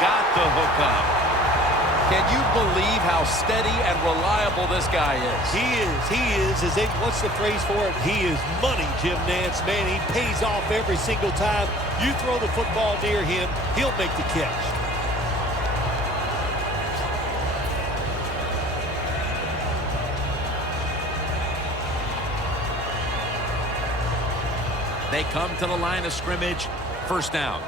got the hook up. Can you believe how steady and reliable this guy is? He is. What's the phrase for it? He is money, Jim Nantz. Man, he pays off every single time. You throw the football near him, he'll make the catch. They come to the line of scrimmage. First down.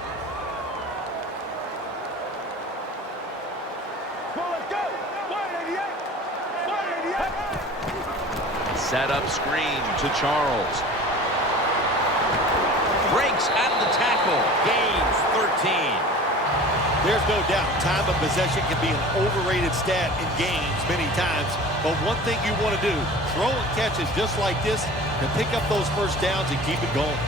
Set up screen to Charles. Breaks out of the tackle. Gains 13. There's no doubt time of possession can be an overrated stat in games many times. But one thing you want to do, throw and catches just like this and pick up those first downs and keep it going.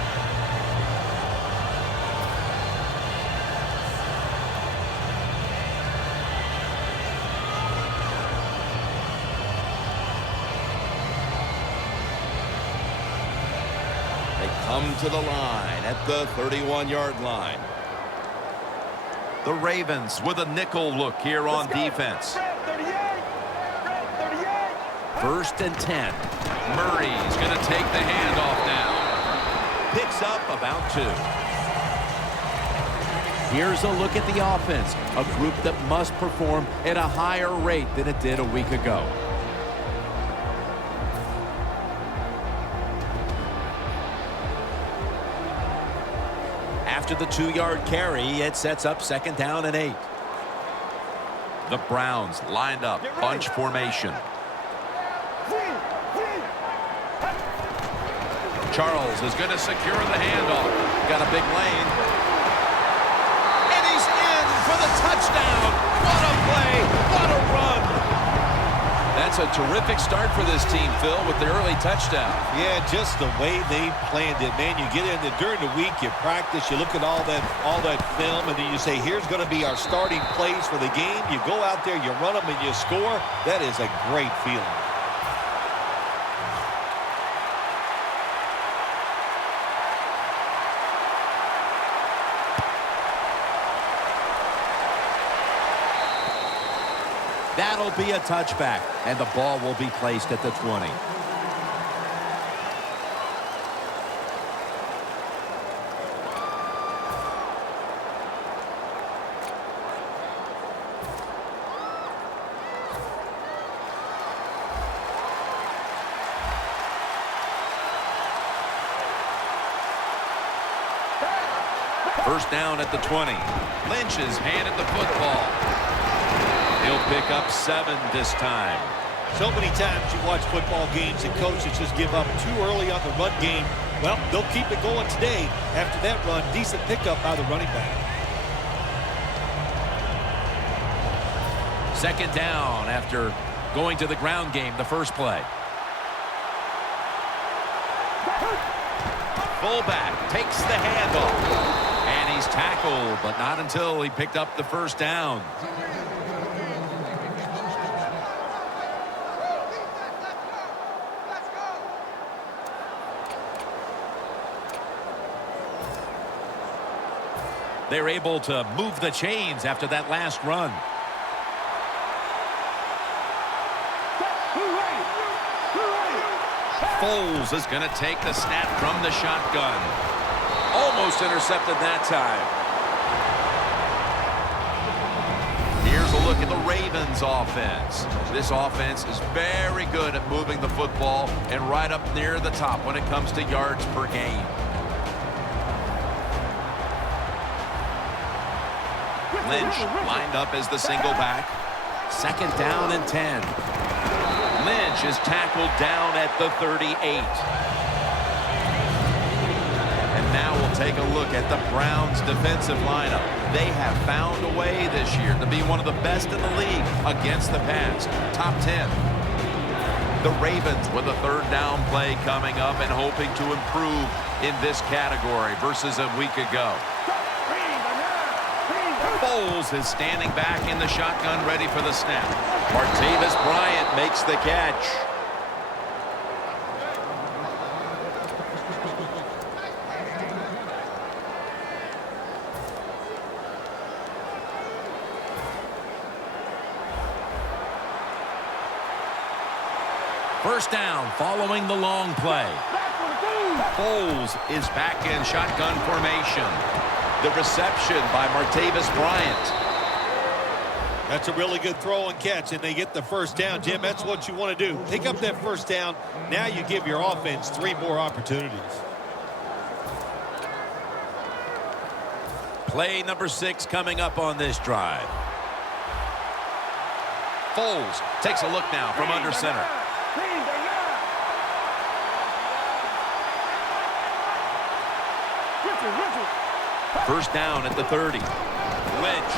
Come to the line at the 31-yard line. The Ravens with a nickel look here on defense. First and 10. Murray's going to take the handoff now. Picks up about 2. Here's a look at the offense, a group that must perform at a higher rate than it did a week ago. After the 2-yard carry, it sets up second down and 8. The Browns lined up, bunch formation. Charles is going to secure the handoff. Got a big lane. And he's in for the touchdown. What a play. What a run. That's a terrific start for this team, Phil, with the early touchdown. Yeah, just the way they planned it, man. You get in there during the week, you practice, you look at all that film, and then you say, here's going to be our starting plays for the game. You go out there, you run them, and you score. That is a great feeling. That'll be a touchback, and the ball will be placed at the 20. First down at the 20. Lynch has handed the football. He'll pick up 7 this time. So many times you watch football games and coaches just give up too early on the run game. Well, they'll keep it going today. After that run, decent pickup by the running back. Second down after going to the ground game the first play. Fullback takes the handoff. And he's tackled, but not until he picked up the first down. They're able to move the chains after that last run. Foles is going to take the snap from the shotgun. Almost intercepted that time. Here's a look at the Ravens offense. This offense is very good at moving the football and right up near the top when it comes to yards per game. Lynch lined up as the single back. Second down and 10. Lynch is tackled down at the 38. And now we'll take a look at the Browns defensive lineup. They have found a way this year to be one of the best in the league against the pass. Top 10. The Ravens with a third down play coming up and hoping to improve in this category versus a week ago. Foles is standing back in the shotgun ready for the snap. Martavis Bryant makes the catch. First down following the long play. Foles is back in shotgun formation. The reception by Martavis Bryant. That's a really good throw and catch, and they get the first down. Jim, that's what you want to do. Pick up that first down. Now you give your offense 3 more opportunities. Play number 6 coming up on this drive. Foles takes a look now from under center. First down at the 30. Lynch.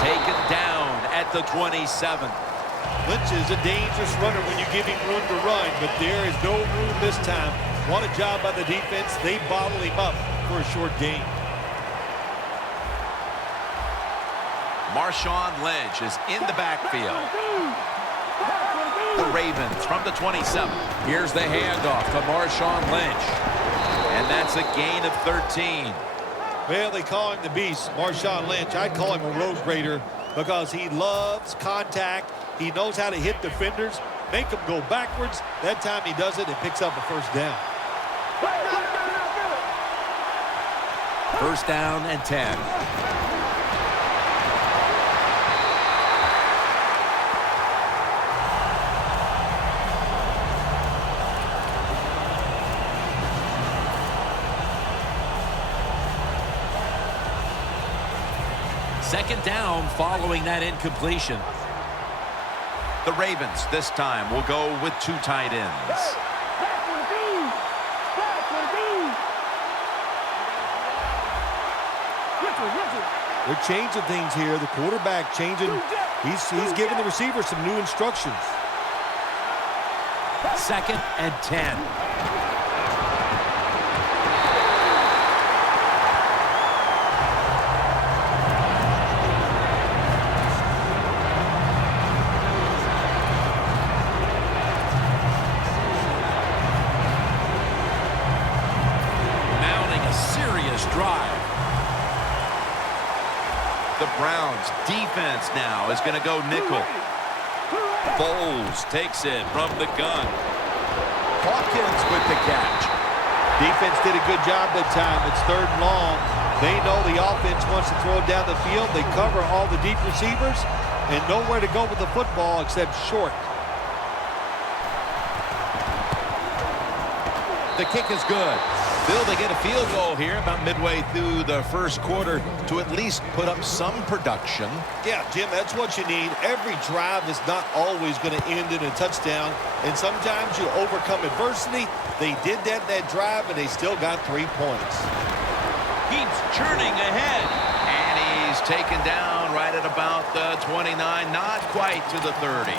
Taken down at the 27. Lynch is a dangerous runner when you give him room to run, but there is no room this time. What a job by the defense. They bottle him up for a short gain. Marshawn Lynch is in the backfield. The Ravens from the 27. Here's the handoff to Marshawn Lynch. And that's a gain of 13. Well, they call him the beast, Marshawn Lynch. I'd call him a road grader because he loves contact. He knows how to hit defenders, make them go backwards. That time he does it and picks up a first down. First down and 10. Second down following that incompletion. The Ravens this time will go with 2 tight ends. They're changing things here. The quarterback changing. He's giving the receiver some new instructions. Second and 10. The Browns defense now is going to go nickel. Foles takes it from the gun. Hawkins with the catch. Defense did a good job that time. It's 3rd and long. They know the offense wants to throw it down the field. They cover all the deep receivers and nowhere to go with the football except short. The kick is good. Bill, they get a field goal here about midway through the first quarter to at least put up some production. Yeah, Jim, that's what you need. Every drive is not always going to end in a touchdown, and sometimes you overcome adversity. They did that in that drive, and they still got 3 points. Keeps churning ahead, and he's taken down right at about the 29, not quite to the 30.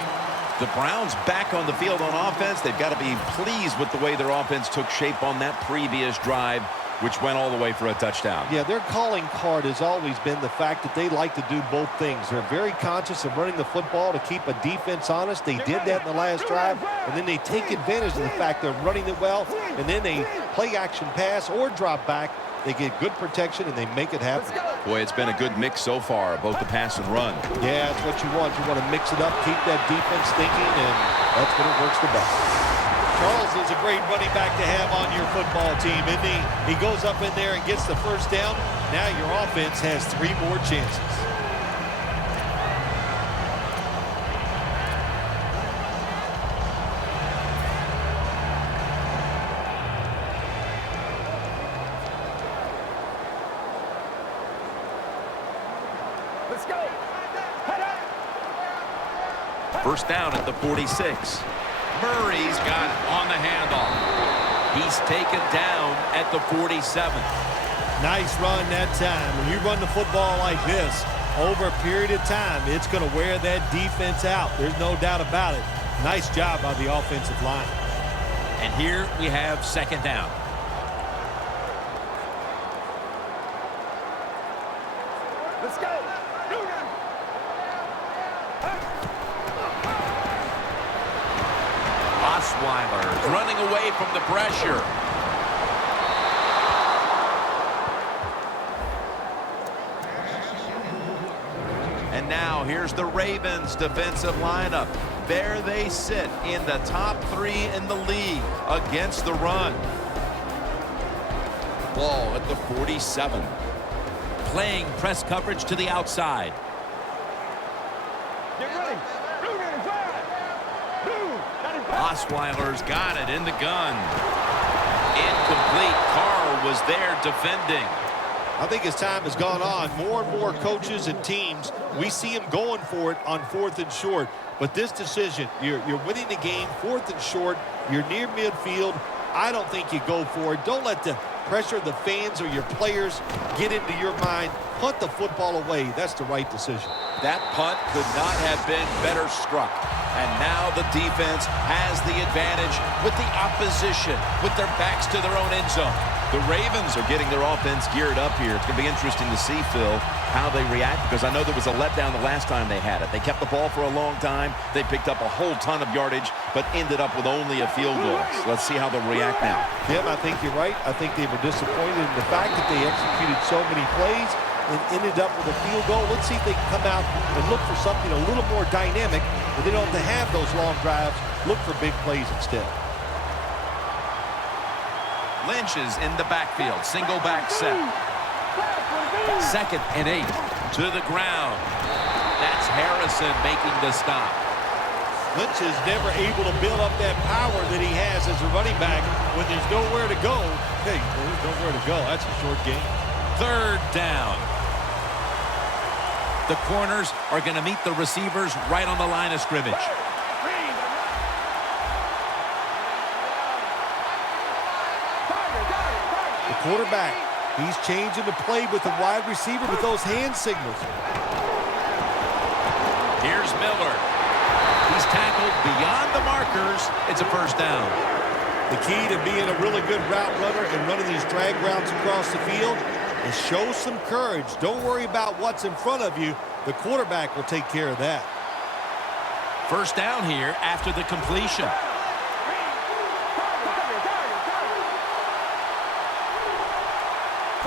The Browns back on the field on offense. They've got to be pleased with the way their offense took shape on that previous drive, which went all the way for a touchdown. Yeah, their calling card has always been the fact that they like to do both things. They're very conscious of running the football to keep a defense honest. They did that in the last drive, and then they take advantage of the fact they're running it well, and then they play action pass or drop back. They get good protection, and they make it happen. Boy, it's been a good mix so far, both the pass and run. Yeah, that's what you want. You want to mix it up, keep that defense thinking, and that's when it works the best. Charles is a great running back to have on your football team, isn't he? He goes up in there and gets the first down. Now your offense has 3 more chances. Let's go. First down at the 46. Murray's got on the handoff. He's taken down at the 47. Nice run that time. When you run the football like this, over a period of time, it's going to wear that defense out. There's no doubt about it. Nice job by the offensive line. And here we have second down. Let's go. Osweiler's running away from the pressure. And now here's the Ravens defensive lineup. there they sit in the top 3 in the league against the run. Ball at the 47. Playing press coverage to the outside. Get ready. Blue inside. Blue. That is Osweiler's got it in the gun. Incomplete. Carr was there defending. I think as time has gone on, more and more coaches and teams, we see them going for it on 4th and short. But this decision, you're winning the game, 4th and short, you're near midfield. I don't think you go for it. Don't let the pressure of the fans or your players get into your mind. Punt the football away. That's the right decision. That punt could not have been better struck. And now the defense has the advantage with the opposition, with their backs to their own end zone. The Ravens are getting their offense geared up here. It's going to be interesting to see, Phil, how they react, because I know there was a letdown the last time they had it. They kept the ball for a long time. They picked up a whole ton of yardage, but ended up with only a field goal. So let's see how they'll react now. Tim, I think you're right. I think they were disappointed in the fact that they executed so many plays and ended up with a field goal. Let's see if they can come out and look for something a little more dynamic, but they don't have to have those long drives. Look for big plays instead. Lynch is in the backfield. Single back set. 2nd and 8. To the ground. That's Harrison making the stop. Lynch is never able to build up that power that he has as a running back when there's nowhere to go. Hey, there's nowhere to go. That's a short game. 3rd down. The corners are going to meet the receivers right on the line of scrimmage. The quarterback, he's changing the play with the wide receiver with those hand signals. Here's Miller. He's tackled beyond the markers. It's a 1st down. The key to being a really good route runner and running these drag routes across the field is show some courage. Don't worry about what's in front of you. The quarterback will take care of that. 1st down here after the completion.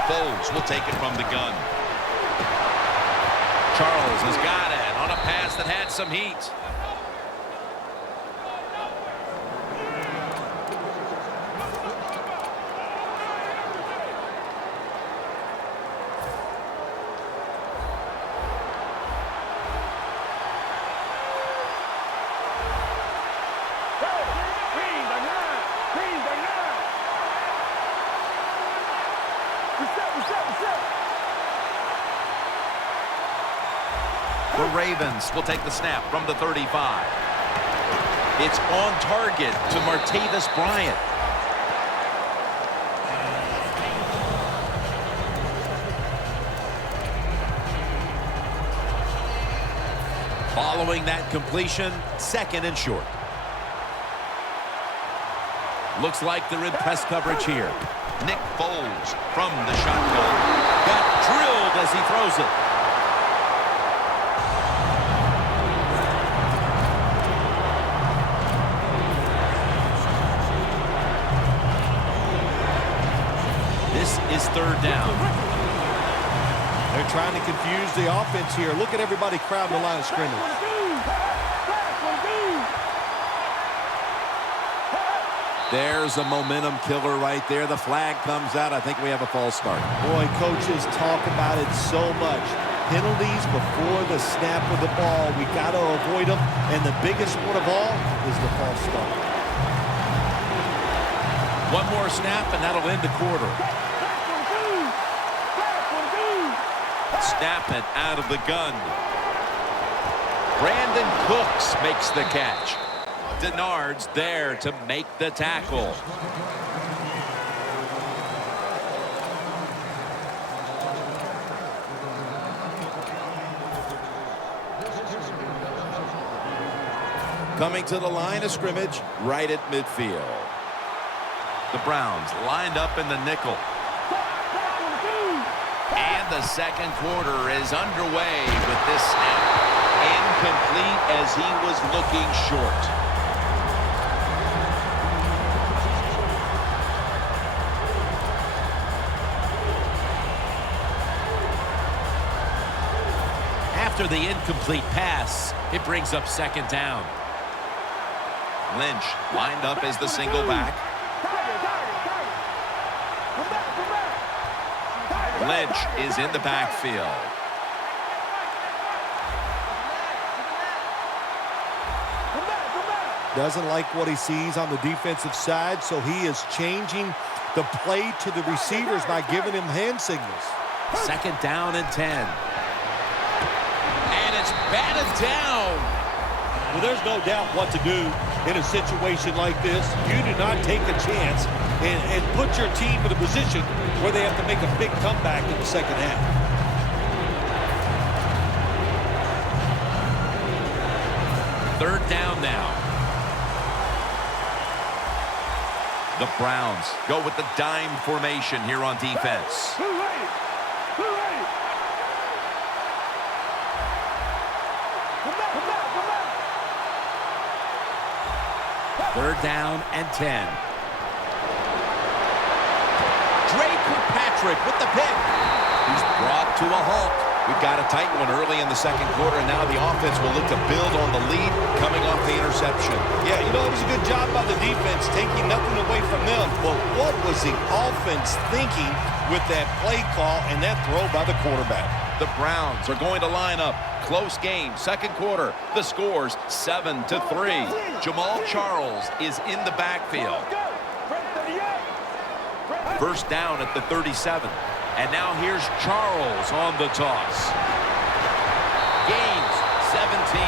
Foles will take it from the gun. Charles has got it on a pass that had some heat. The Ravens will take the snap from the 35. It's on target to Martavis Bryant. Following that completion, 2nd and short. Looks like they're in press coverage here. Nick Foles from the shotgun. Got drilled as he throws it. This is 3rd down. They're trying to confuse the offense here. Look at everybody crowding the line of scrimmage. There's a momentum killer right there. The flag comes out. I think we have a false start. Boy, coaches talk about it so much. Penalties before the snap of the ball. We got to avoid them. And the biggest one of all is the false start. One more snap, and that'll end the quarter. Snap it out of the gun. Brandon Cooks makes the catch. Denard's there to make the tackle. Coming to the line of scrimmage right at midfield. The Browns lined up in the nickel. And the 2nd quarter is underway with this snap. Incomplete as he was looking short. After the incomplete pass, it brings up 2nd down. Lynch lined up as the single back. Lynch is in the backfield. Doesn't like what he sees on the defensive side, so he is changing the play to the receivers by giving him hand signals. 2nd down and 10. And it's batted down. Well, there's no doubt what to do in a situation like this. You do not take a chance and put your team in a position where they have to make a big comeback in the second half. Third down now. The Browns go with the dime formation here on defense. Third down and 10. Drake Kirkpatrick with the pick. He's brought to a halt. We've got a tight one early in the second quarter, and now the offense will look to build on the lead coming off the interception. Yeah, you know, it was a good job by the defense, taking nothing away from them. But what was the offense thinking with that play call and that throw by the quarterback? The Browns are going to line up. Close game, second quarter. The score's 7-3. Jamal Charles is in the backfield. First down at the 37. And now here's Charles on the toss. Gains 17.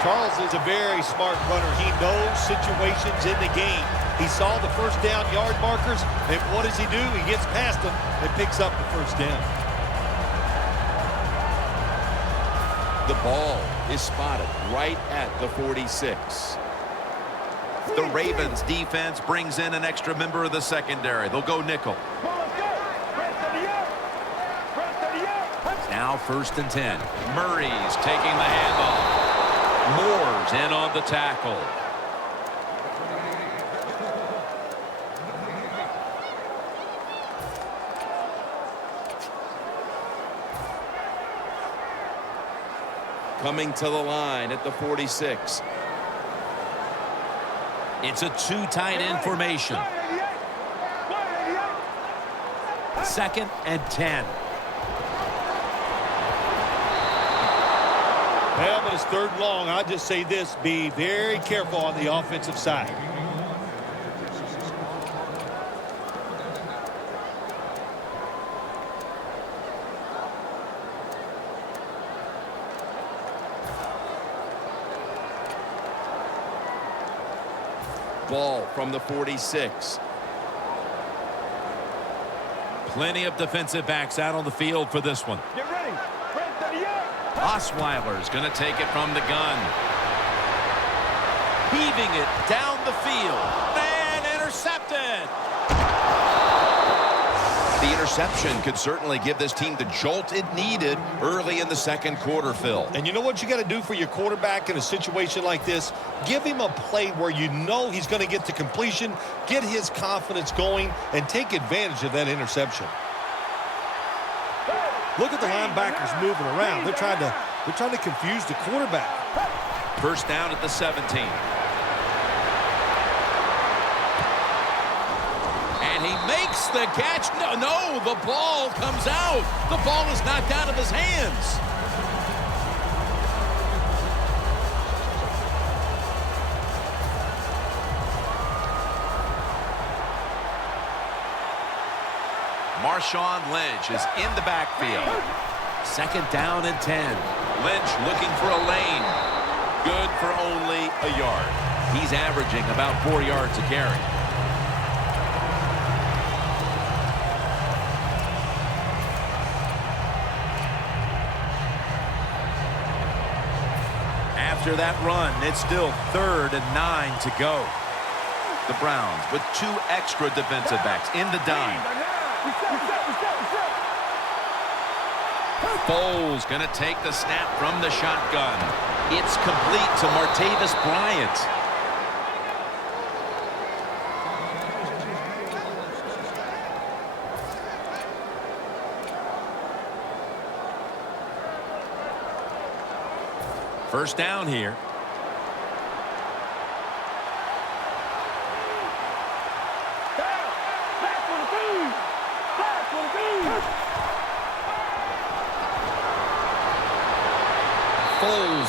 Charles is a very smart runner. He knows situations in the game. He saw the first down yard markers, and what does he do? He gets past them and picks up the first down. The ball is spotted right at the 46. The Ravens defense brings in an extra member of the secondary. They'll go nickel. Now 1st and 10. Murray's taking the handoff. Moore's in on the tackle. Coming to the line at the 46. It's a 2 tight end formation. 2nd and 10. Well, but it's 3rd and long. I'll just say this, be very careful on the offensive side. Ball from the 46. Plenty of defensive backs out on the field for this one. Get ready. Osweiler's going to take it from the gun. Heaving it down the field. And intercepted. The interception could certainly give this team the jolt it needed early in the second quarter, Phil. And you know what you got to do for your quarterback in a situation like this? Give him a play where you know he's going to get to completion, get his confidence going, and take advantage of that interception. Look at the linebackers moving around. They're trying to confuse the quarterback. First down at the 17. And he makes the catch. No, the ball comes out. The ball is knocked out of his hands. Marshawn Lynch is in the backfield. 2nd down and 10. Lynch looking for a lane. Good for only a yard. He's averaging about 4 yards a carry. After that run, it's still 3rd and 9 to go. The Browns with 2 extra defensive backs in the dime. Foles going to take the snap from the shotgun. It's complete to Martavis Bryant. First down here.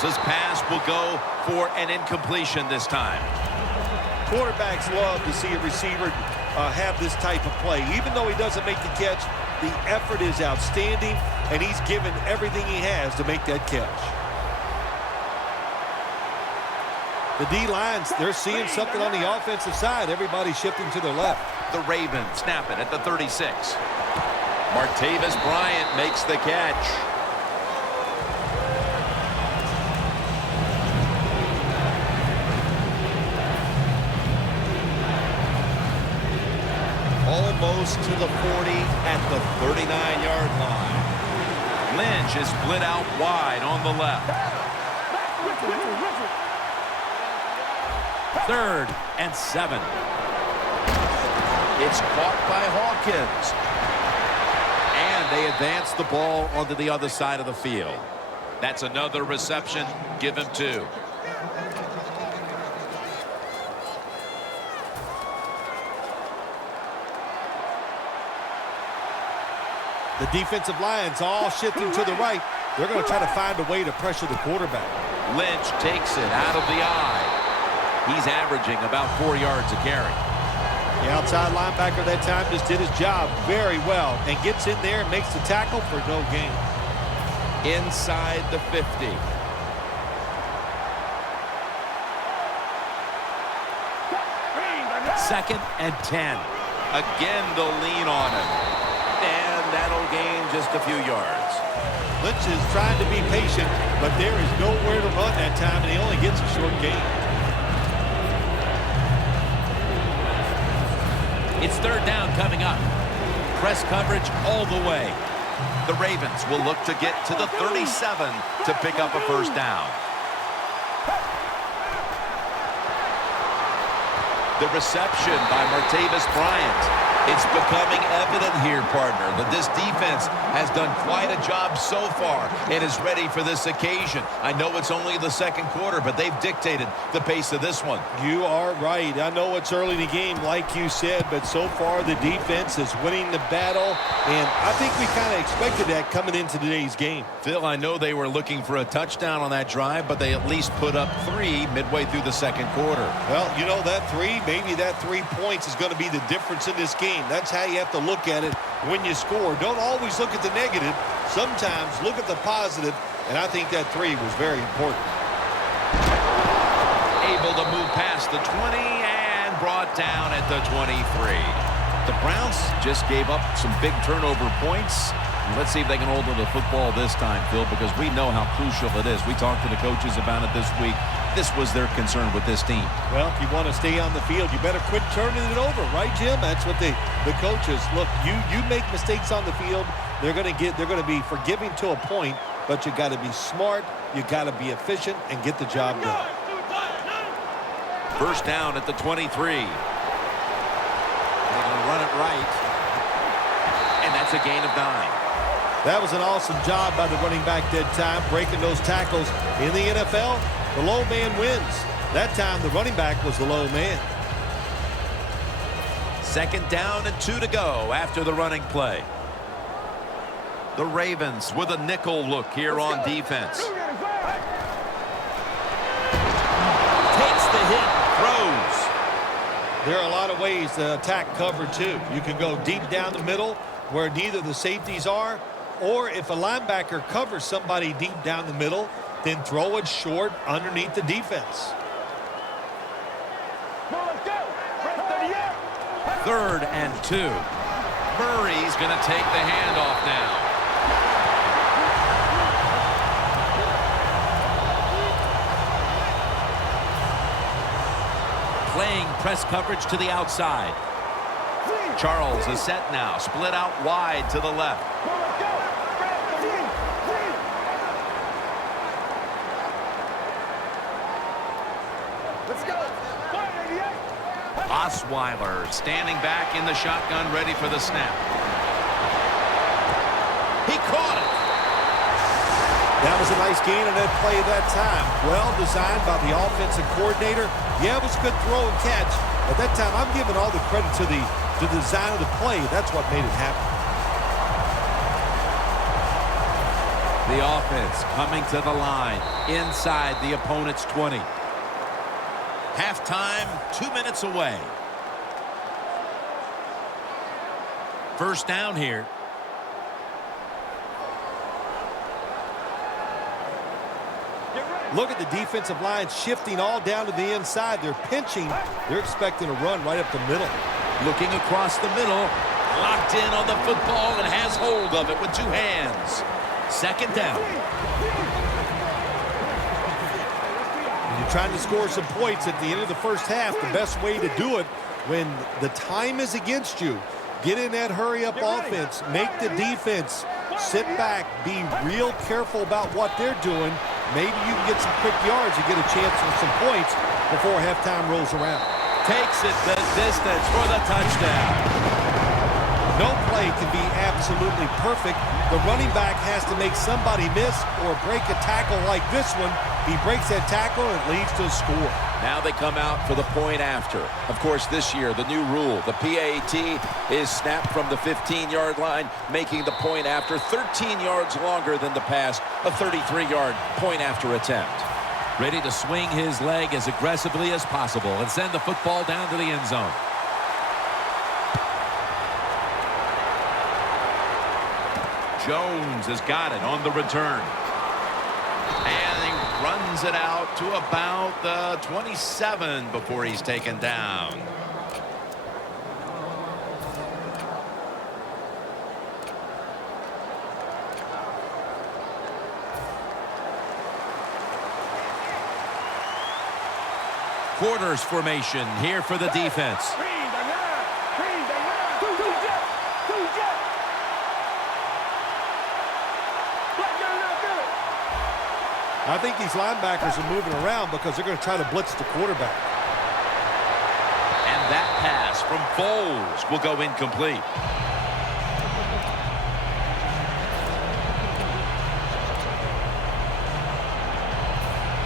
His pass will go for an incompletion this time. Quarterbacks love to see a receiver have this type of play. Even though he doesn't make the catch, the effort is outstanding, and he's given everything he has to make that catch. The D-lines, they're seeing something on the offensive side. Everybody's shifting to their left. The Ravens snap it at the 36. Martavis Bryant makes the catch. Almost to the 40 at the 39-yard line. Lynch is split out wide on the left. 3rd and 7. It's caught by Hawkins. And they advance the ball onto the other side of the field. That's another reception. Give him 2. The defensive line's all shifting to the right. They're going to try to find a way to pressure the quarterback. Lynch takes it out of the eye. He's averaging about 4 yards a carry. The outside linebacker that time just did his job very well and gets in there and makes the tackle for no gain. Inside the 50. Second and 10. Again, the lean on him. And that'll gain just a few yards. Lynch is trying to be patient, but there is nowhere to run that time, and he only gets a short gain. It's 3rd down coming up. Press coverage all the way. The Ravens will look to get to the 37 to pick up a 1st down. The reception by Martavis Bryant. It's becoming evident here, partner, that this defense has done quite a job so far and is ready for this occasion. I know it's only the 2nd quarter, but they've dictated the pace of this one. You are right. I know it's early in the game, like you said, but so far the defense is winning the battle, and I think we kind of expected that coming into today's game. Phil, I know they were looking for a touchdown on that drive, but they at least put up 3 midway through the 2nd quarter. Well, you know, that 3, maybe that 3 points is going to be the difference in this game. That's how you have to look at it when you score. Don't always look at the negative. Sometimes look at the positive, and I think that 3 was very important. Able to move past the 20 and brought down at the 23. The Browns just gave up some big turnover points. Let's see if they can hold on to the football this time, Phil, because we know how crucial it is. We talked to the coaches about it this week. This was their concern with this team. Well, if you want to stay on the field, you better quit turning it over, right, Jim? That's what the coaches look. You make mistakes on the field, they're going to be forgiving to a point, but you got to be smart, you got to be efficient, and get the job done. 1st down at the 23. They're going to run it right, and that's a gain of 9. That was an awesome job by the running back that time, breaking those tackles. In the NFL, the low man wins. That time, the running back was the low man. 2nd down and 2 to go after the running play. The Ravens with a nickel look here on defense. Takes the hit, throws. There are a lot of ways to attack cover, too. You can go deep down the middle where neither the safeties are, or if a linebacker covers somebody deep down the middle, then throw it short underneath the defense. 3rd and 2. Murray's going to take the handoff now. Playing press coverage to the outside. Charles is set now, split out wide to the left. Osweiler standing back in the shotgun, ready for the snap. He caught it. That was a nice gain on that play that time. Well designed by the offensive coordinator. Yeah, it was a good throw and catch. But that time, I'm giving all the credit to the design of the play. That's what made it happen. The offense coming to the line inside the opponent's 20. Halftime, 2 minutes away. First down here. Look at the defensive line shifting all down to the inside. They're pinching. They're expecting a run right up the middle. Looking across the middle. Locked in on the football and has hold of it with 2 hands. Second down. When you're trying to score some points at the end of the first half, the best way to do it when the time is against you, get in that hurry-up offense, make the defense sit back, be real careful about what they're doing. Maybe you can get some quick yards and get a chance for some points before halftime rolls around. Takes it the distance for the touchdown. No play can be absolutely perfect. The running back has to make somebody miss or break a tackle like this one. He breaks that tackle and it leads to a score. Now they come out for the point after. Of course, this year, the new rule, the PAT, is snapped from the 15-yard line, making the point after 13 yards longer than the pass, a 33-yard point after attempt. Ready to swing his leg as aggressively as possible and send the football down to the end zone. Jones has got it on the return. And he runs it out to about the 27 before he's taken down. Quarters formation here for the defense. I think these linebackers are moving around because they're going to try to blitz the quarterback. And that pass from Foles will go incomplete.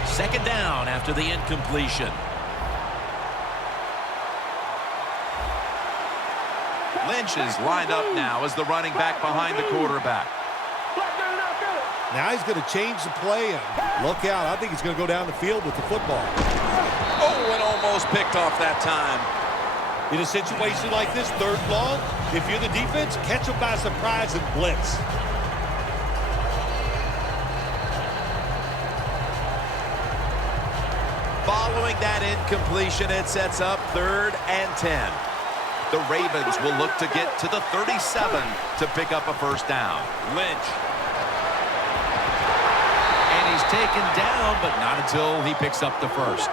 Second down after the incompletion. Lynch is lined up now as the running back behind the quarterback. Now he's going to change the play and look out. I think he's going to go down the field with the football. Oh, and almost picked off that time. In a situation like this, 3rd and long, if you're the defense, catch them by surprise and blitz. Following that incompletion, it sets up 3rd and 10. The Ravens will look to get to the 37 to pick up a first down. Lynch. He's taken down, but not until he picks up the first.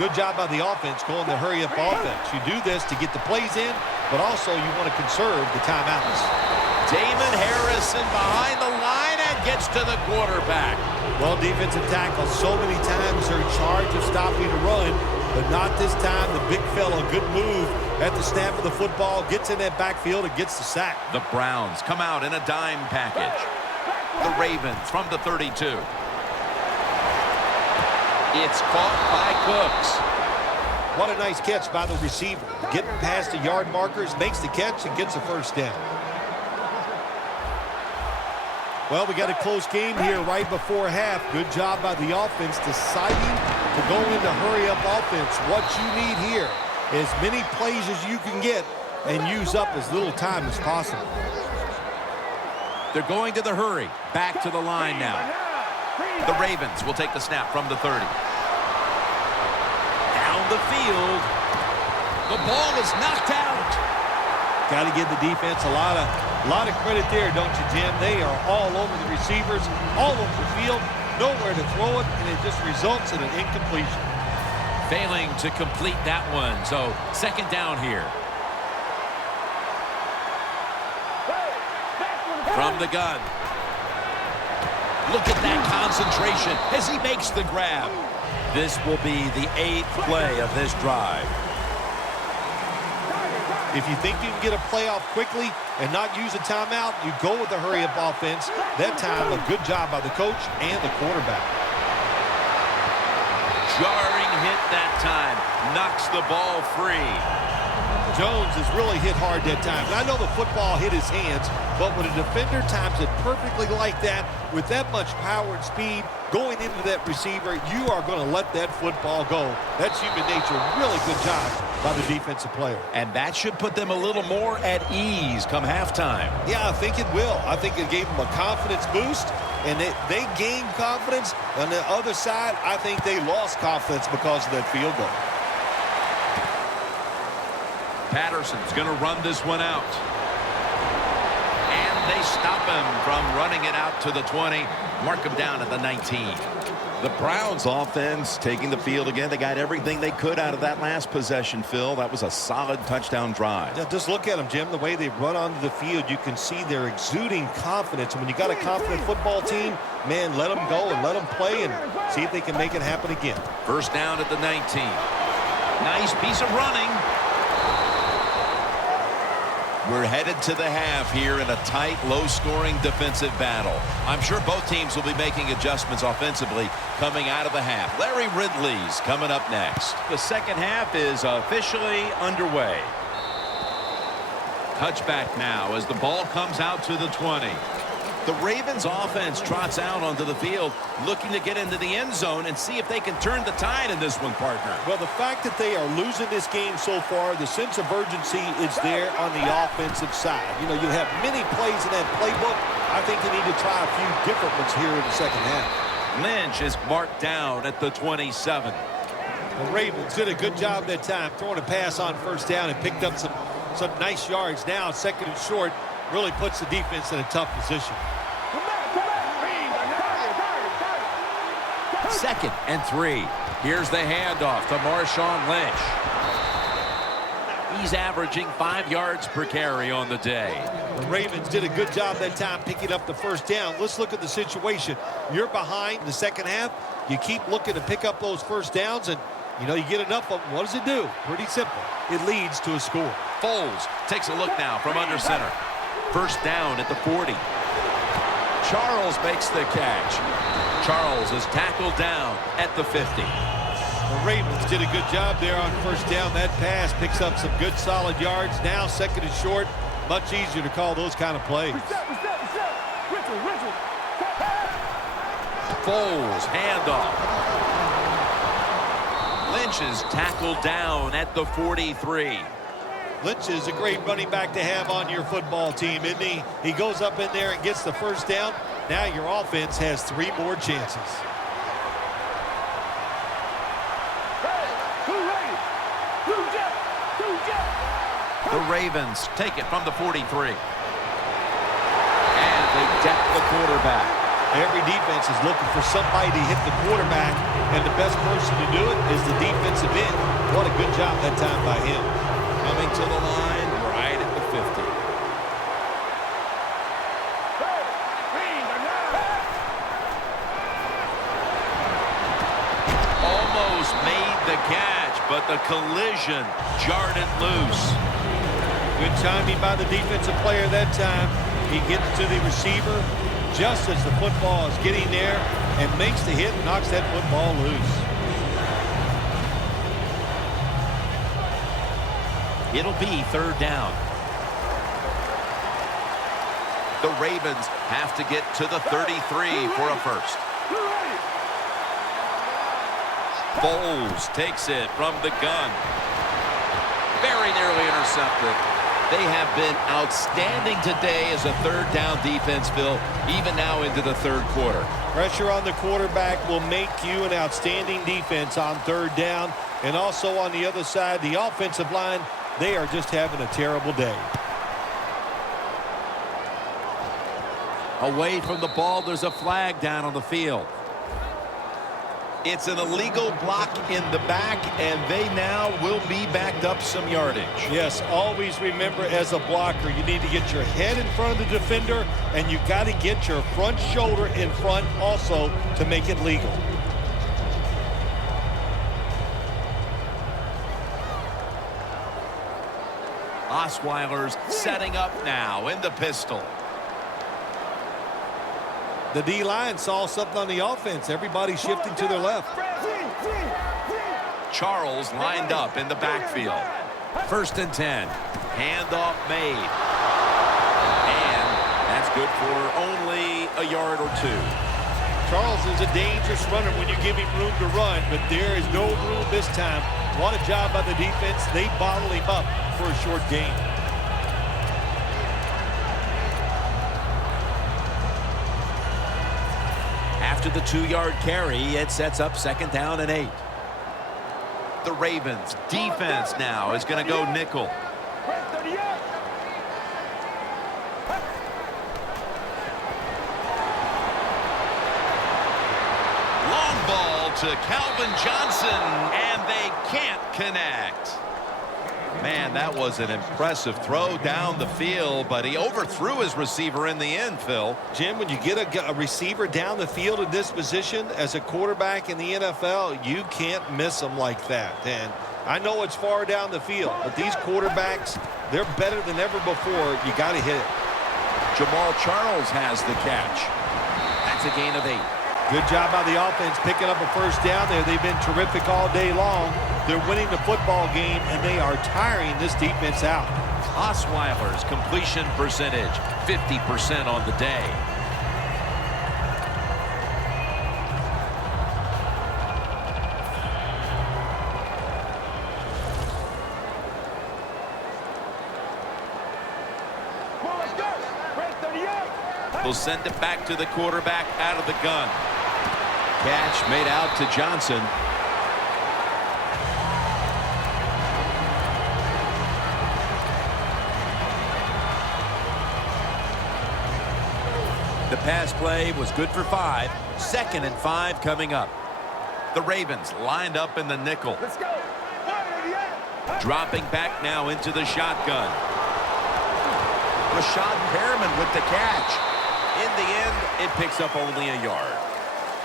Good job by the offense going the hurry-up offense. You do this to get the plays in, but also you want to conserve the timeouts. Damon Harrison behind the line and gets to the quarterback. Well, defensive tackles so many times are in charge of stopping a run, but not this time. The big fella, good move at the snap of the football, gets in that backfield and gets the sack. The Browns come out in a dime package. The Ravens from the 32. It's caught by Cooks. What a nice catch by the receiver. Getting past the yard markers, makes the catch and gets a first down. Well, we got a close game here right before half. Good job by the offense deciding to go into hurry-up offense. What you need here, as many plays as you can get and use up as little time as possible. They're going to the hurry. Back to the line now. The Ravens will take the snap from the 30. Down the field. The ball is knocked out. Got to give the defense a lot of credit there, don't you, Jim? They are all over the receivers, all over the field, nowhere to throw it, and it just results in an incompletion. Failing to complete that one, so second down here. From the gun. Look at that concentration as he makes the grab. This will be the 8th play of this drive. If you think you can get a play off quickly and not use a timeout, you go with the hurry-up offense. That time, a good job by the coach and the quarterback. Jarring hit that time. Knocks the ball free. Jones has really hit hard that time. And I know the football hit his hands, but when a defender times it perfectly like that, with that much power and speed going into that receiver, you are going to let that football go. That's human nature. Really good job by the defensive player. And that should put them a little more at ease come halftime. Yeah, I think it will. I think it gave them a confidence boost, and they gained confidence. On the other side, I think they lost confidence because of that field goal. Patterson's going to run this one out. And they stop him from running it out to the 20. Mark him down at the 19. The Browns offense taking the field again. They got everything they could out of that last possession, Phil. That was a solid touchdown drive. Yeah, just look at them, Jim. The way they run onto the field, you can see they're exuding confidence. And when you got a confident football team, man, let them go and let them play and see if they can make it happen again. First down at the 19. Nice piece of running. We're headed to the half here in a tight, low-scoring defensive battle. I'm sure both teams will be making adjustments offensively coming out of the half. Larry Ridley's coming up next. The second half is officially underway. Touchback now as the ball comes out to the 20. The Ravens offense trots out onto the field looking to get into the end zone and see if they can turn the tide in this one, partner. Well, the fact that they are losing this game so far, the sense of urgency is there on the offensive side. You know, you have many plays in that playbook. I think they need to try a few different ones here in the second half. Lynch is marked down at the 27. The Ravens did a good job that time throwing a pass on first down and picked up some nice yards. Now second and short really puts the defense in a tough position. Second and 3. Here's the handoff to Marshawn Lynch. He's averaging 5 yards per carry on the day. The Ravens did a good job that time picking up the first down. Let's look at the situation. You're behind in the second half. You keep looking to pick up those first downs, and you know you get enough of them. What does it do? Pretty simple. It leads to a score. Foles takes a look now from under center. First down at the 40. Charles makes the catch. Charles is tackled down at the 50. The Ravens did a good job there on first down. That pass picks up some good solid yards. Now second and short. Much easier to call those kind of plays. Foles handoff. Lynch is tackled down at the 43. Lynch is a great running back to have on your football team, isn't he? He goes up in there and gets the first down. Now your offense has 3 more chances. The Ravens take it from the 43. And they deck the quarterback. Every defense is looking for somebody to hit the quarterback, and the best person to do it is the defensive end. What a good job that time by him. Coming to the line right at the 50. Almost made the catch, but the collision jarred it loose. Good timing by the defensive player that time. He gets to the receiver just as the football is getting there and makes the hit and knocks that football loose. It'll be third down. The Ravens have to get to the 33 for a first. Foles takes it from the gun. Very nearly intercepted. They have been outstanding today as a third down defense, Bill, even now into the third quarter. Pressure on the quarterback will make you an outstanding defense on third down. And also on the other side, the offensive line, they are just having a terrible day. Away from the ball, there's a flag down on the field. It's an illegal block in the back, and they now will be backed up some yardage. Yes, always remember as a blocker, you need to get your head in front of the defender, and you got to get your front shoulder in front also to make it legal. Osweiler's setting up now in the pistol. The D-line saw something on the offense. Everybody shifting to their left. Charles lined up in the backfield. 1st and 10. Handoff made. And that's good for only a yard or 2. Charles is a dangerous runner when you give him room to run, but there is no room this time. What a job by the defense. They bottle him up for a short gain. After the 2-yard carry, it sets up 2nd down and 8. The Ravens defense now is going to go nickel. Long ball to Calvin Johnson, and they can't connect. Man, that was an impressive throw down the field, but he overthrew his receiver in the end, Phil. Jim, when you get a receiver down the field in this position as a quarterback in the NFL, you can't miss them like that. And I know it's far down the field, but these quarterbacks, they're better than ever before. You got to hit it. Jamal Charles has the catch. That's a gain of 8. Good job by the offense picking up a 1st down there. They've been terrific all day long. They're winning the football game, and they are tiring this defense out. Osweiler's completion percentage, 50% on the day. They'll send it back to the quarterback out of the gun. Catch made out to Johnson. The pass play was good for 5. 2nd and 5 coming up. The Ravens lined up in the nickel. Let's go. Dropping back now into the shotgun. Rashad Perriman with the catch. In the end, it picks up only a yard.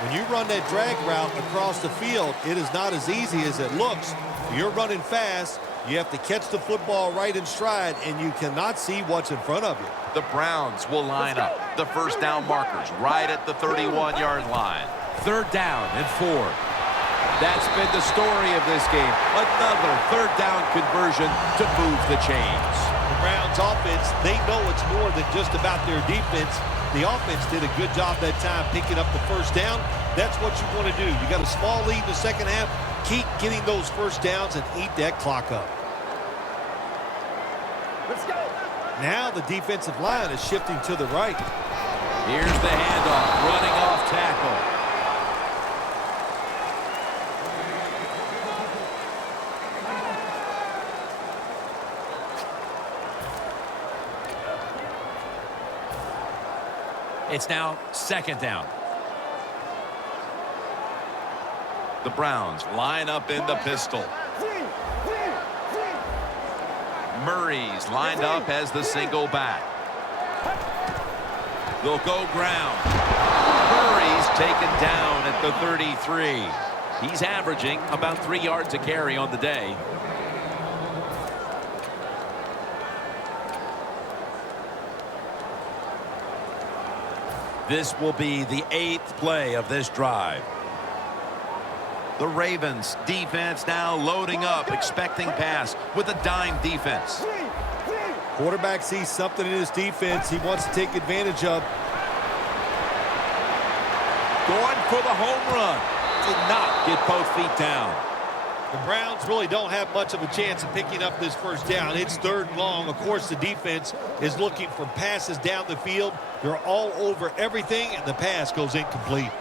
When you run that drag route across the field, it is not as easy as it looks. You're running fast. You have to catch the football right in stride, and you cannot see what's in front of you. The Browns will line up. The 1st down markers right at the 31-yard line. 3rd down and 4. That's been the story of this game. Another 3rd down conversion to move the chains. The Browns offense, they know it's more than just about their defense. The offense did a good job that time picking up the 1st down. That's what you want to do. You got a small lead in the 2nd half. Keep getting those 1st downs and eat that clock up. Let's go. Now the defensive line is shifting to the right. Here's the handoff, running off tackle. It's now 2nd down. The Browns line up in the pistol. Murray's lined up as the single back. They'll go ground. Murray's taken down at the 33. He's averaging about 3 yards a carry on the day. This will be the 8th play of this drive. The Ravens defense now loading up, expecting pass with a dime defense. Quarterback sees something in his defense he wants to take advantage of. Going for the home run. Did not get both feet down. The Browns really don't have much of a chance of picking up this 1st down. It's 3rd and long. Of course, the defense is looking for passes down the field. They're all over everything, and the pass goes incomplete.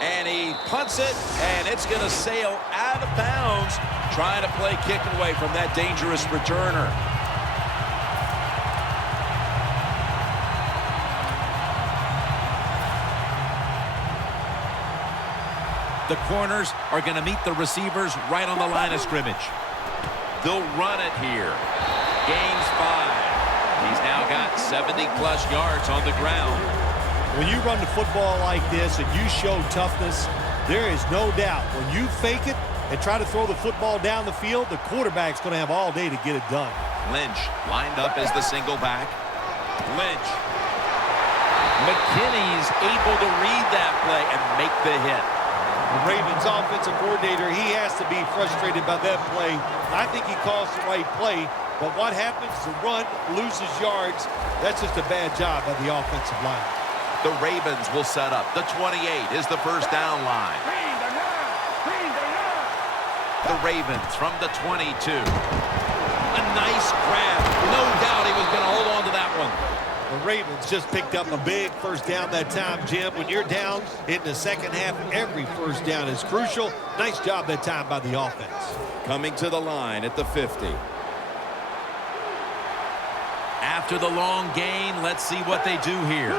And he punts it, and it's going to sail out of bounds, trying to play kick away from that dangerous returner. The corners are going to meet the receivers right on the line of scrimmage. They'll run it here. Gains 5. He's now got 70-plus yards on the ground. When you run the football like this and you show toughness, there is no doubt when you fake it and try to throw the football down the field, the quarterback's going to have all day to get it done. Lynch lined up as the single back. Lynch. McKinney's able to read that play and make the hit. The Ravens offensive coordinator, he has to be frustrated by that play. I think he calls the right play, but what happens? The run loses yards. That's just a bad job by the offensive line. The Ravens will set up. The 28 is the first down line. The Ravens from the 22. A nice grab. No doubt he was going to hold on to that one. The Ravens just picked up a big first down that time, Jim. When you're down in the second half, every first down is crucial. Nice job that time by the offense. Coming to the line at the 50. After the long gain, let's see what they do here.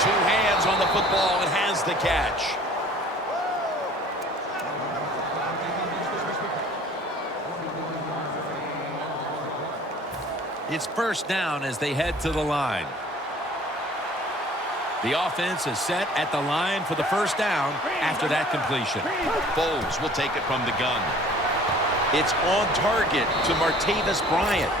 Two hands on the football and has the catch. It's first down as they head to the line. The offense is set at the line for the first down after that completion. Foles will take it from the gun. It's on target to Martavis Bryant.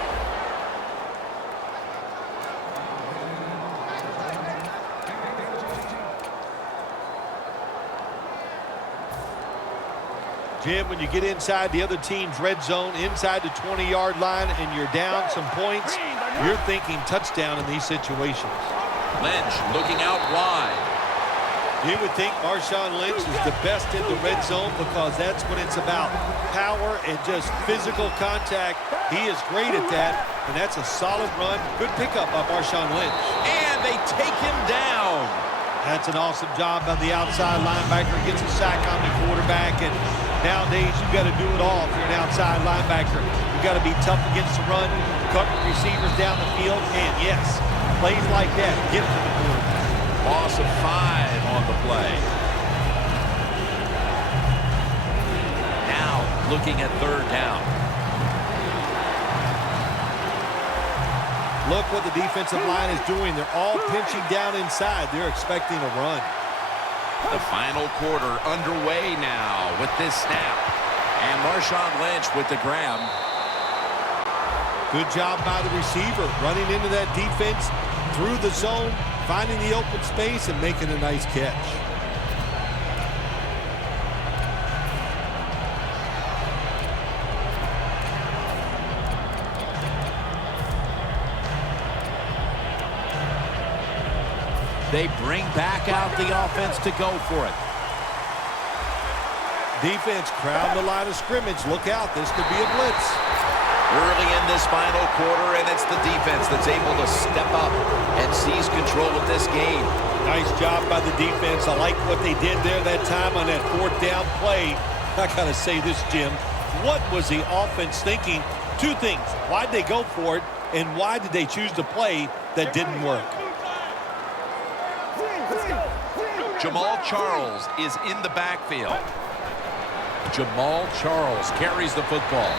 Jim, when you get inside the other team's red zone, inside the 20-yard line, and you're down some points, you're thinking touchdown in these situations. Lynch looking out wide. You would think Marshawn Lynch is the best in the red zone because that's what it's about. Power and just physical contact. He is great at that, and that's a solid run. Good pickup by Marshawn Lynch. And they take him down. That's an awesome job by the outside linebacker. Gets a sack on the quarterback, and nowadays you've got to do it all if you're an outside linebacker. You've got to be tough against the run, cover receivers down the field, and yes, plays like that, get to the quarterback. Loss of 5 on the play. Now looking at third down. Look what the defensive line is doing. They're all pinching down inside. They're expecting a run. The final quarter underway now with this snap. And Marshawn Lynch with the grab. Good job by the receiver, running into that defense through the zone, finding the open space and making a nice catch. They bring back out the offense to go for it. Defense crowd the line of scrimmage. Look out, this could be a blitz. Early in this final quarter, and it's the defense that's able to step up and seize control of this game. Nice job by the defense. I like what they did there that time on that fourth down play. I gotta say this, Jim. What was the offense thinking? Two things. Why'd they go for it, and why did they choose to play that didn't work? Jamal Charles is in the backfield. Jamal Charles carries the football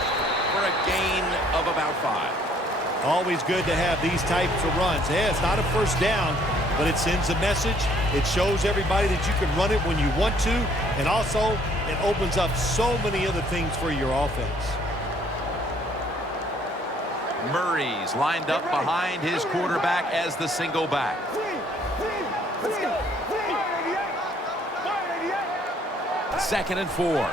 For a gain of about 5. Always good to have these types of runs. Yeah, it's not a first down, but it sends a message. It shows everybody that you can run it when you want to, and also it opens up so many other things for your offense. Murray's lined up behind his quarterback as the single back. Second and 4.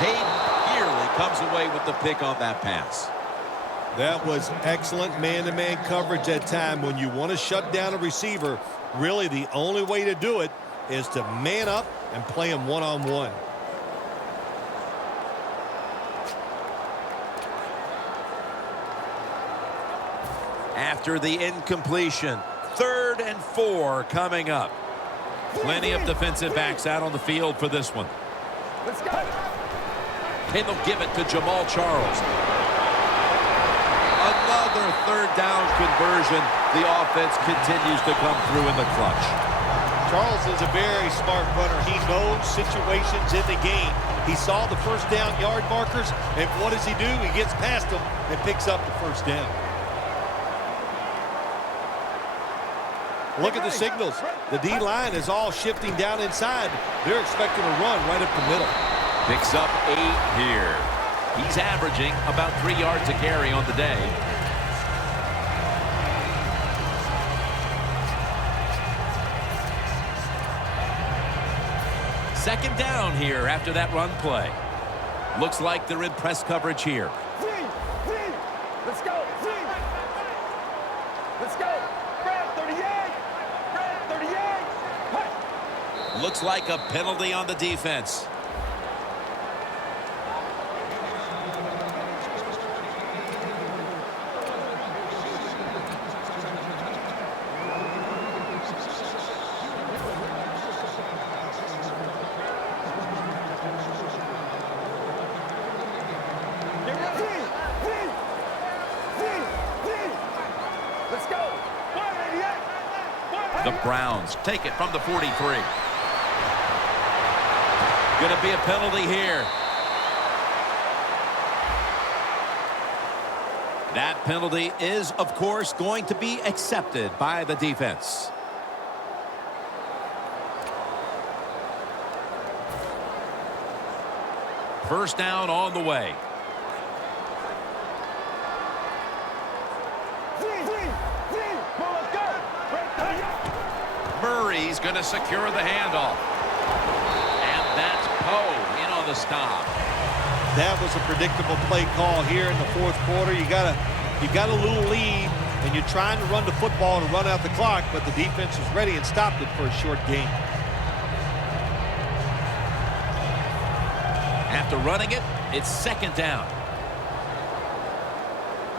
Hayden Yearly comes away with the pick on that pass. That was excellent man-to-man coverage that time. When you want to shut down a receiver, really the only way to do it is to man up and play him one-on-one. After the incompletion, 3rd and 4 coming up. Plenty of defensive backs out on the field for this one. Let's go. And they'll give it to Jamal Charles. Another 3rd down conversion. The offense continues to come through in the clutch. Charles is a very smart runner. He knows situations in the game. He saw the first down yard markers, and what does he do? He gets past them and picks up the first down. Look at the signals. The D-line is all shifting down inside. They're expecting a run right up the middle. Picks up 8 here. He's averaging about 3 yards a carry on the day. Second down here after that run play. Looks like they're in press coverage here. Let's go. Let's go. Grab 38. Grab 38. Hey. Looks like a penalty on the defense. Let's go. 188. The Browns take it from the 43. Going to be a penalty here. That penalty is, of course, going to be accepted by the defense. First down on the way. Murray's going to secure the handoff. And that's Poe in on the stop. That was a predictable play call here in the fourth quarter. You got a little lead, and you're trying to run the football and run out the clock, but the defense was ready and stopped it for a short gain. After running it, it's second down.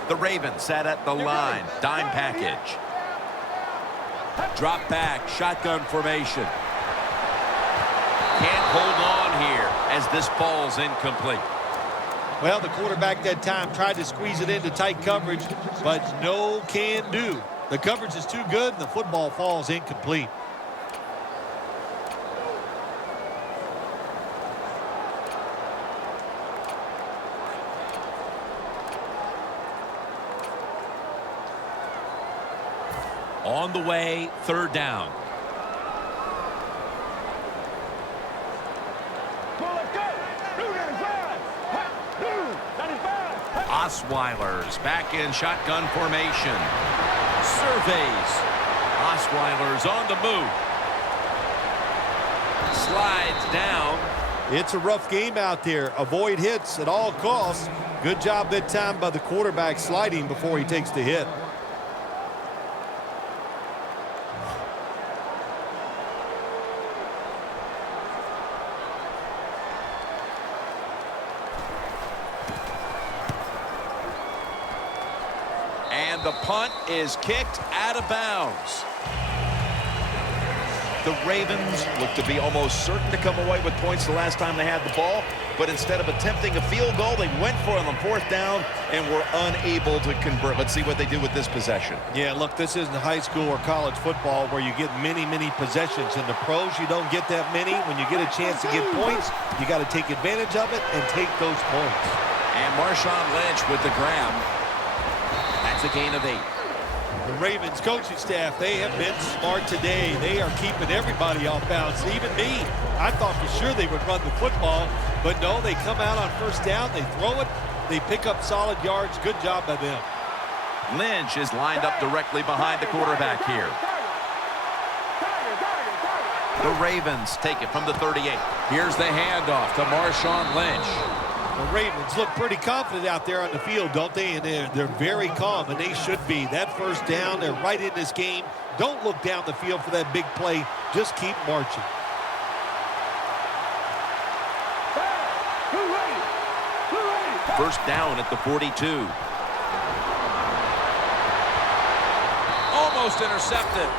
The Ravens sat at the line. Dime package. Drop back. Shotgun formation. Can't hold on here as this ball's incomplete. Well, the quarterback that time tried to squeeze it into tight coverage, but no can do. The coverage is too good, and the football falls incomplete. On the way, third down. Osweiler's back in shotgun formation. Surveys. Osweiler's on the move. Slides down. It's a rough game out there. Avoid hits at all costs. Good job that time by the quarterback sliding before he takes the hit. And the punt is kicked out of bounds. The Ravens look to be almost certain to come away with points the last time they had the ball, but instead of attempting a field goal, they went for it on fourth down and were unable to convert. Let's see what they do with this possession. Yeah, look, this isn't high school or college football where you get many possessions. In the pros, you don't get that many. When you get a chance to get points, you got to take advantage of it and take those points. And Marshawn Lynch with the grab. That's a gain of 8. The Ravens coaching staff, they have been smart today. They are keeping everybody off bounds, even me. I thought for sure they would run the football, but no, they come out on first down, they throw it, they pick up solid yards. Good job by them. Lynch is lined up directly behind the quarterback here. The Ravens take it from the 38. Here's the handoff to Marshawn Lynch. The Ravens look pretty confident out there on the field, don't they? And they're very calm, and they should be. That first down, they're right in this game. Don't look down the field for that big play. Just keep marching. First down at the 42. Almost intercepted.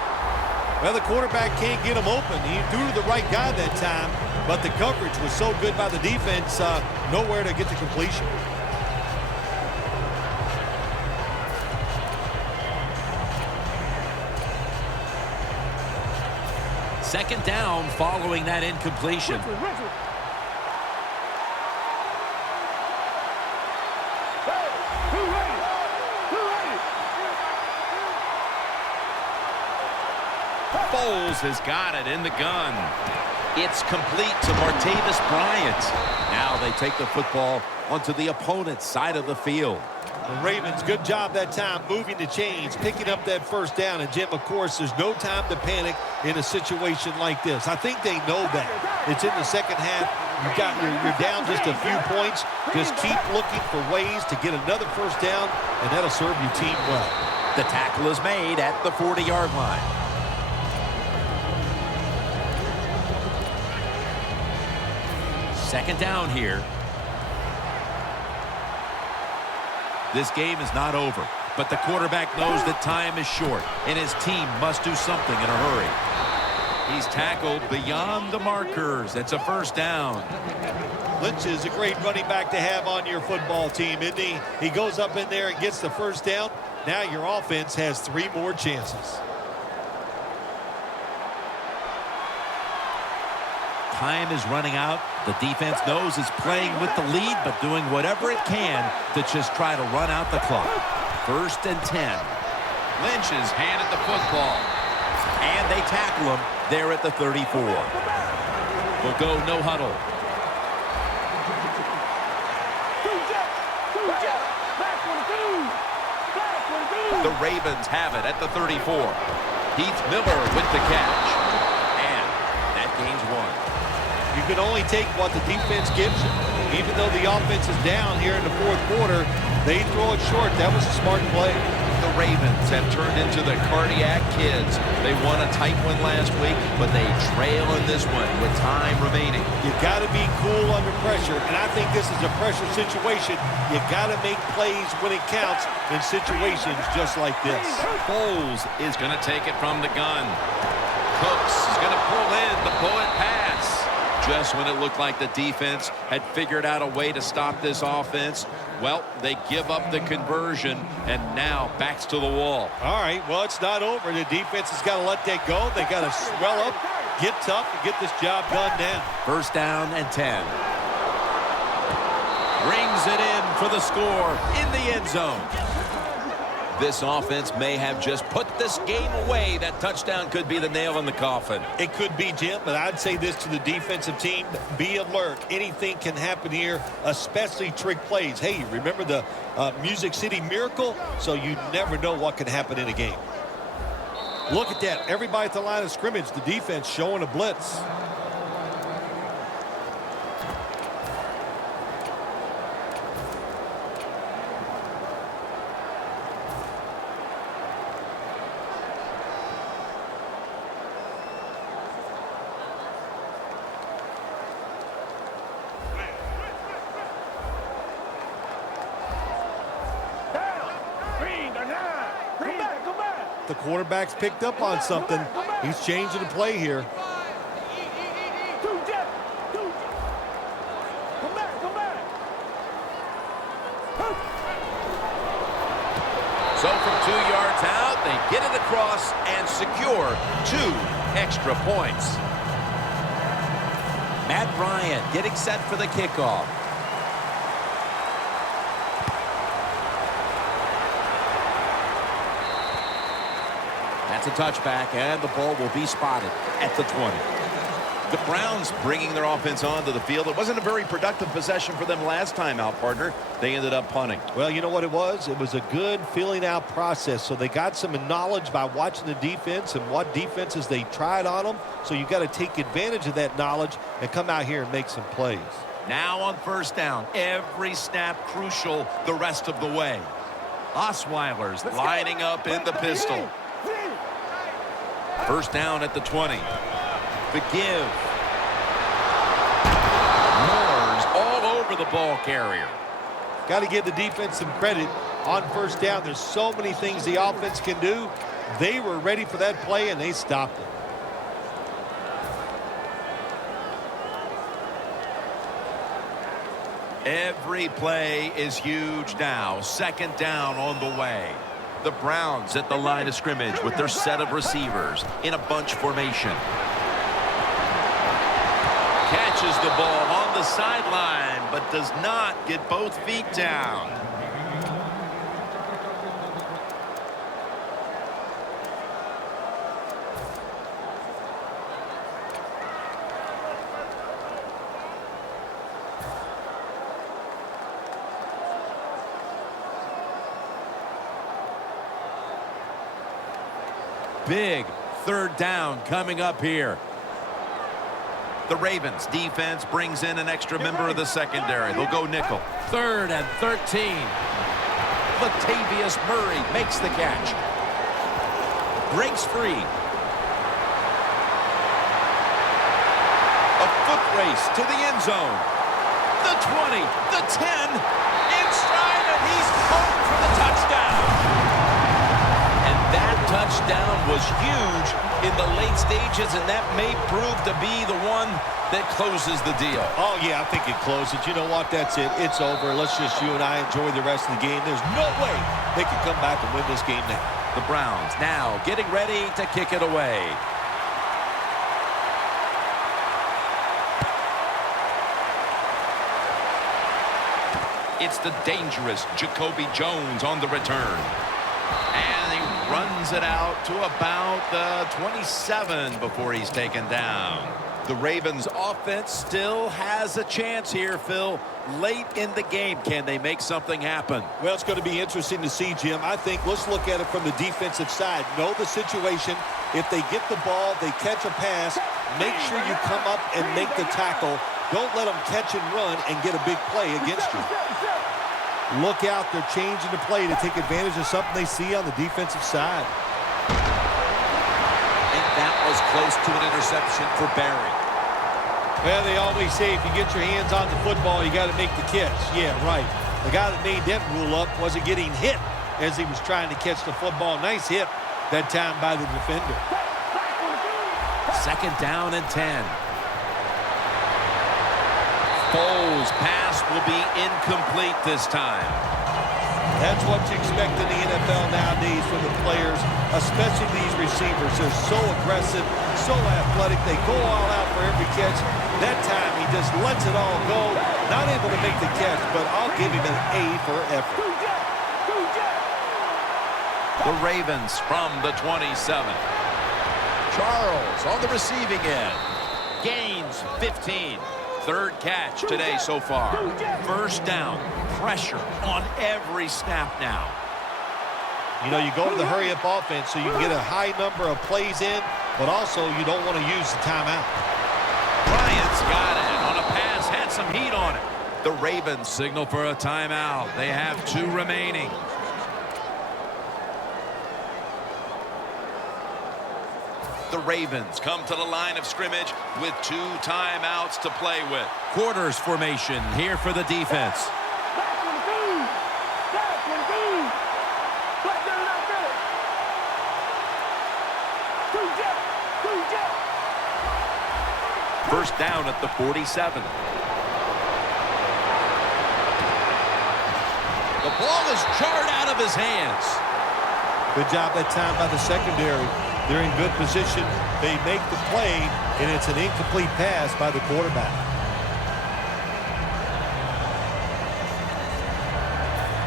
Well, the quarterback can't get him open. He threw to the right guy that time, but the coverage was so good by the defense, nowhere to get the completion. Second down following that incompletion. Foles has got it in the gun. It's complete to Martavis Bryant. Now they take the football onto the opponent's side of the field. The Ravens, good job that time moving the chains, picking up that first down. And, Jim, of course, there's no time to panic in a situation like this. I think they know that. It's in the second half. You're down just a few points. Just keep looking for ways to get another first down, and that'll serve your team well. The tackle is made at the 40-yard line. Second down here. This game is not over, but the quarterback knows that time is short, and his team must do something in a hurry. He's tackled beyond the markers. It's a first down. Lynch is a great running back to have on your football team, isn't he? He goes up in there and gets the first down. Now your offense has 3 more chances. Time is running out. The defense knows it's playing with the lead, but doing whatever it can to just try to run out the clock. First and 10. Lynch is handed the football. And they tackle him there at the 34. We'll go no huddle. The Ravens have it at the 34. Heath Miller with the catch. And that gains 1. You can only take what the defense gives you. Even though the offense is down here in the fourth quarter, they throw it short. That was a smart play. The Ravens have turned into the cardiac kids. They won a tight one last week, but they trail in this one with time remaining. You got to be cool under pressure, and I think this is a pressure situation. You got to make plays when it counts in situations just like this. Foles is going to take it from the gun. Cooks is going to pull in the bullet pass. Just when it looked like the defense had figured out a way to stop this offense, well, they give up the conversion, and now backs to the wall. All right, well, it's not over. The defense has got to let that go. They got to swell up, get tough, and get this job done now. First down and 10. Rings it in for the score in the end zone. This offense may have just put this game away. That touchdown could be the nail in the coffin. It could be, Jim, but I'd say this to the defensive team. Be alert. Anything can happen here, especially trick plays. Hey, remember the Music City Miracle? So you never know what can happen in a game. Look at that. Everybody at the line of scrimmage, the defense showing a blitz. The quarterback's picked up on something. He's changing the play here. So from 2 yards out, they get it across and secure 2 extra points. Matt Bryant getting set for the kickoff. That's a touchback, and the ball will be spotted at the 20. The Browns bringing their offense onto the field. It wasn't a very productive possession for them last time out, partner. They ended up punting. Well, you know what it was? It was a good filling out process. So they got some knowledge by watching the defense and what defenses they tried on them. So you got to take advantage of that knowledge and come out here and make some plays. Now on first down, every snap crucial the rest of the way. Osweiler's lining up in the pistol. First down at the 20. The give. Moore's all over the ball carrier. Got to give the defense some credit on first down. There's so many things the offense can do. They were ready for that play, and they stopped it. Every play is huge now. Second down on the way. The Browns at the line of scrimmage with their set of receivers in a bunch formation. Catches the ball on the sideline, but does not get both feet down. big third down coming up here. The Ravens defense brings in an extra member of the secondary. They'll go nickel. 3rd and 13. Latavius Murray makes the catch. Breaks free. A foot race to the end zone. The 20, the 10, in stride, and he's home for the touchdown. And that touchdown was huge in the late stages, and that may prove to be the one that closes the deal. Oh, yeah, I think it closes. You know what? That's it. It's over. Let's just you and I enjoy the rest of the game. There's no way they can come back and win this game now. The Browns now getting ready to kick it away. It's the dangerous Jacoby Jones on the return. And he runs it out to about the 27 before he's taken down. The Ravens offense still has a chance here, Phil. Late in the game, can they make something happen? Well, it's going to be interesting to see, Jim. I think let's look at it from the defensive side. Know the situation. If they get the ball, they catch a pass, make sure you come up and make the tackle. Don't let them catch and run and get a big play against you. Look out. They're changing the play to take advantage of something they see on the defensive side. And that was close to an interception for Barry. Well, they always say if you get your hands on the football, you got to make the catch. Yeah, right. The guy that made that rule up wasn't getting hit as he was trying to catch the football. Nice hit that time by the defender. 2nd down and 10. Foles' pass will be incomplete this time. That's what you expect in the NFL nowadays from the players, especially these receivers. They're so aggressive, so athletic. They go all out for every catch. That time he just lets it all go. Not able to make the catch, but I'll give him an A for effort. The Ravens from the 27. Charles on the receiving end. Gains 15. 3rd catch today so far. 1st down. Pressure on every snap now. You know, you go to the hurry-up offense so you can get a high number of plays in, but also you don't want to use the timeout. Bryant's got it on a pass, had some heat on it. The Ravens signal for a timeout. They have 2 remaining. The Ravens come to the line of scrimmage with 2 timeouts to play with. Quarters formation here for the defense. First down at the 47. The ball is jarred out of his hands. Good job that time by the secondary. They're in good position. They make the play, and it's an incomplete pass by the quarterback.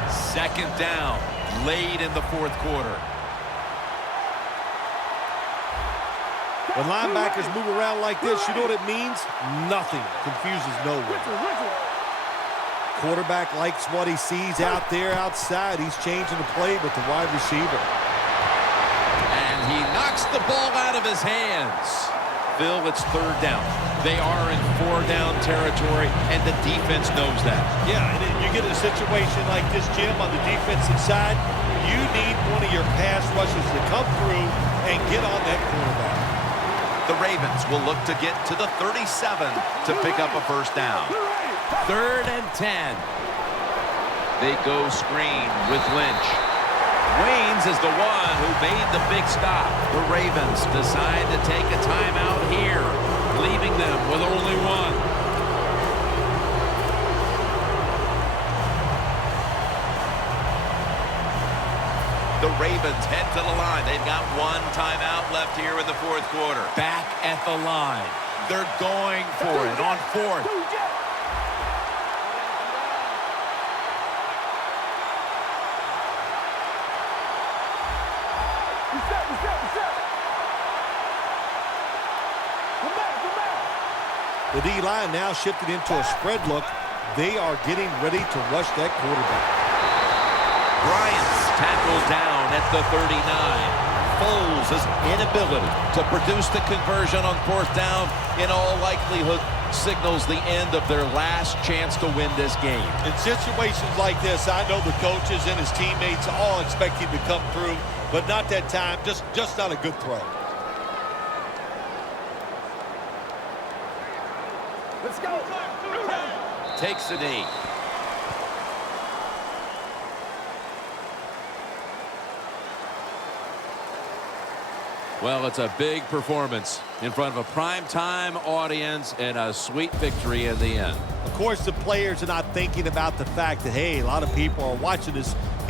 Second down, late in the 4th quarter. When linebackers move around like this, you know what it means? Nothing. Confuses no one. Quarterback likes what he sees out there outside. He's changing the play with the wide receiver. And he knocks the ball out of his hands. Phil, it's 3rd down. They are in 4-down territory, and the defense knows that. Yeah, and then you get a situation like this, Jim, on the defensive side. You need one of your pass rushes to come through and get on that quarterback. The Ravens will look to get to the 37 to pick up a 1st down. 3rd and 10. They go screen with Lynch. Waynes is the one who made the big stop. The Ravens decide to take a timeout here, leaving them with only 1. The Ravens head to the line. They've got 1 timeout left here in the 4th quarter. Back at the line. They're going for it on 4th. The D-line now shifted into a spread look. They are getting ready to rush that quarterback. Bryant's tackled down at the 39. Foles' inability To produce the conversion on fourth down, in all likelihood, signals the end of their last chance to win this game. in situations like this. I know the coaches and his teammates all expect him to come through, but not that time. Just not a good throw. Let's go. Takes the knee. Well, it's a big performance in front of a primetime audience and a sweet victory in the end. Of course, the players are not thinking about the fact that, hey, a lot of people are watching this